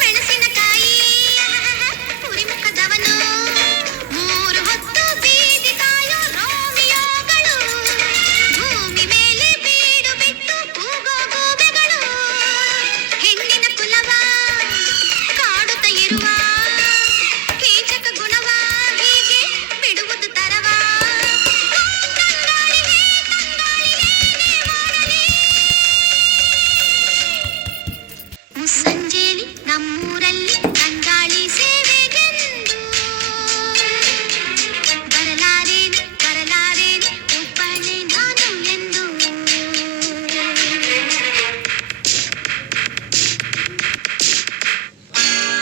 ಮೆಣಸಿನ ತಾಯಿ ಪುರಿಮುಖದವನು ಮೂರು ಹೊತ್ತು ಬೀದಿ ತಾಯು ರಾವಿಯಾಗಳು ಭೂಮಿ ಮೇಲೆ ಬೀಡು ಬಿತ್ತು ಕೂಗೋ ಕೂಗಗಳು ಹೆಣ್ಣಿನ ಕುಲ ಕಾಡು ತಯಿರುವ மஞ்சேரி நம்மூரல்லி